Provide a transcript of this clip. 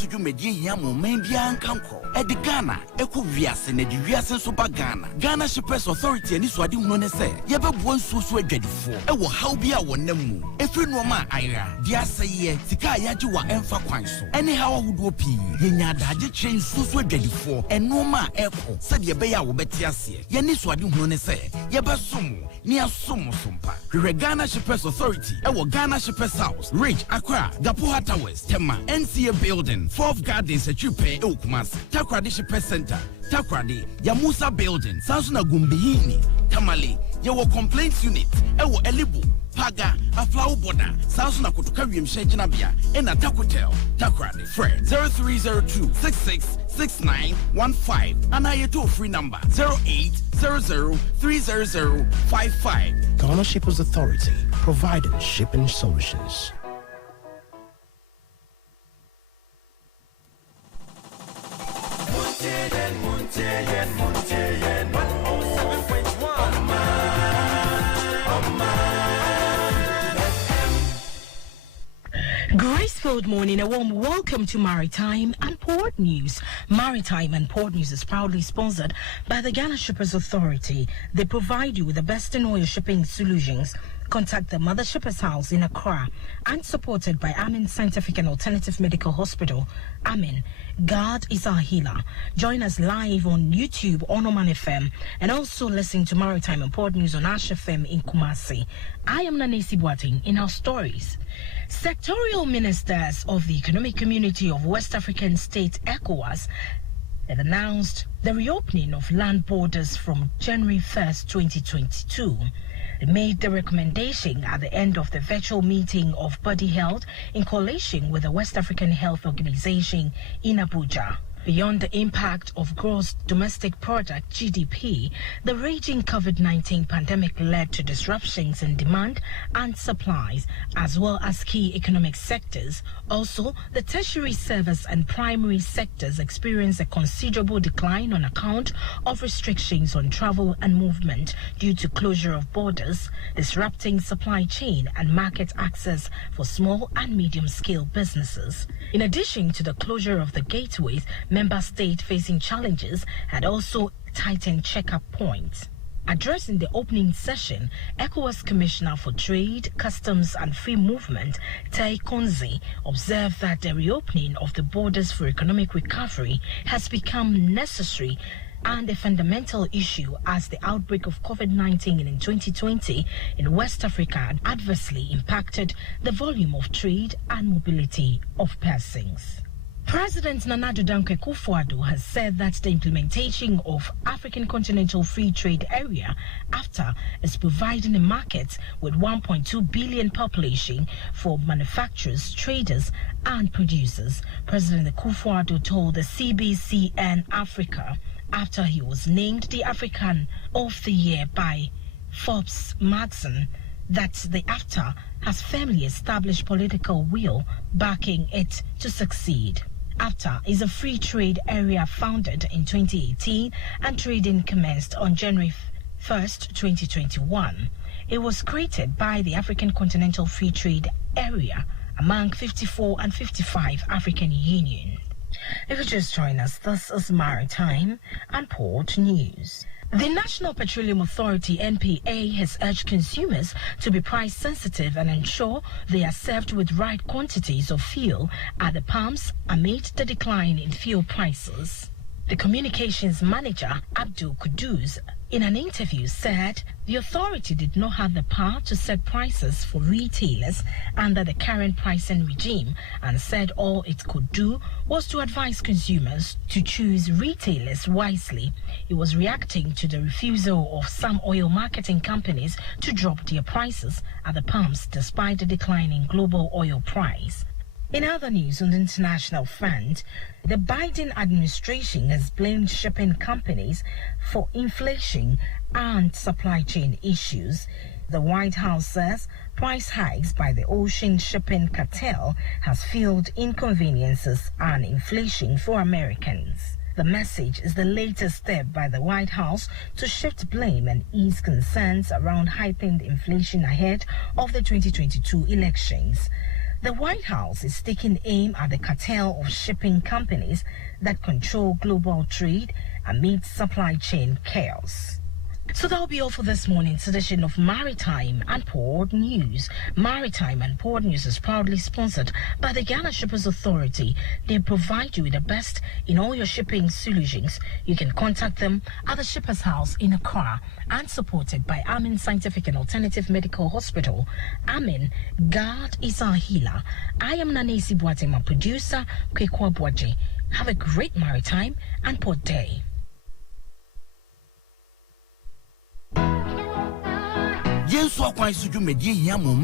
suju medie hia mo man bia nkanko e de Ghana eko wiase na de wiase so ba Ghana Shippers Authority ani so ade hu ne se ye bebuo nsuo so adwadifo e wo haw bia wonam mu efiri no ma ayra de aseye sika yaji wa emfa kwan so ene haw ahodo pi ye nya daje kire nsuo so adwadifo eno ma eko se de be ya wo beti ase ye ni so ade hu ne se ye besom ni asom sompa Ghana Shippers Authority e wo Ghana Shippers House Ridge Accra Gapoha Towers Tema NCA Building 4th Gardens Echupe Okumas Takrade Shippers Center Takrade Yamusa Building Sansuna Gumbihini Tamale Yewo Complaints Unit Ewo Elibu Paga Aflau Boda Sansuna Kutuka Wimshenjina Bia Ena Takotel Takrade Fred 0302 666915 and I toll free number 0800-300-55. Ghana Shippers Authority, providing shipping solutions. Grace-filled morning, a warm welcome to Maritime and Port News. Maritime and Port News is proudly sponsored by the Ghana Shippers Authority. They provide you with the best in oil shipping solutions. Contact the Mother Shippers House in Accra and supported by Amen Scientific and Alternative Medical Hospital. Amen. God is our healer. Join us live on YouTube on Omanfm and also listen to Maritime and Port News on FM in Kumasi. I am Nanesi Boateng in our stories. Sectorial ministers of the Economic Community of West African States, ECOWAS, have announced the reopening of land borders from January 1st, 2022. They made the recommendation at the end of the virtual meeting of body held in coalition with the West African Health Organization in Abuja. Beyond the impact of gross domestic product (GDP), the raging COVID-19 pandemic led to disruptions in demand and supplies, as well as key economic sectors. Also, the tertiary service and primary sectors experienced a considerable decline on account of restrictions on travel and movement due to closure of borders, disrupting supply chain and market access for small and medium-scale businesses. In addition to the closure of the gateways, member states facing challenges had also tightened checkup points. Addressing the opening session, ECOWAS Commissioner for Trade, Customs and Free Movement, Tai Konzi, observed that the reopening of the borders for economic recovery has become necessary and a fundamental issue as the outbreak of COVID-19 in 2020 in West Africa adversely impacted the volume of trade and mobility of persons. President Nana Addo Dankwa Akufo-Addo has said that the implementation of African Continental Free Trade Area (AfTA) is providing a market with 1.2 billion population for manufacturers, traders, and producers. President Akufo-Addo told the CBCN Africa after he was named the African of the Year by Forbes magazine that the AfTA has firmly established political will backing it to succeed. AfTA is a free trade area founded in 2018 and trading commenced on January 1st, 2021. It was created by the African Continental Free Trade Area among 54 and 55 African Union. If you just join us, this is Maritime and Port News. The National Petroleum Authority (NPA) has urged consumers to be price sensitive and ensure they are served with right quantities of fuel at the pumps amid the decline in fuel prices. The communications manager, Abdul Kudus, in an interview said the authority did not have the power to set prices for retailers under the current pricing regime and said all it could do was to advise consumers to choose retailers wisely. It was reacting to the refusal of some oil marketing companies to drop their prices at the pumps despite the decline in global oil price. In other news on the international front, the Biden administration has blamed shipping companies for inflation and supply chain issues. The White House says price hikes by the ocean shipping cartel has fueled inconveniences and inflation for Americans. The message is the latest step by the White House to shift blame and ease concerns around heightened inflation ahead of the 2022 elections. The White House is taking aim at the cartel of shipping companies that control global trade amid supply chain chaos. So that'll be all for this morning's edition of Maritime and Port News. Maritime and Port News is proudly sponsored by the Ghana Shippers Authority. They provide you with the best in all your shipping solutions. You can contact them at the Shippers House in Accra and supported by Amin Scientific and Alternative Medical Hospital. Amin, God is our healer. I am Nanesi Boateng, my producer, Kwekwa Boaje. Have a great Maritime and Port Day. Yensu akwan suju medie hia mo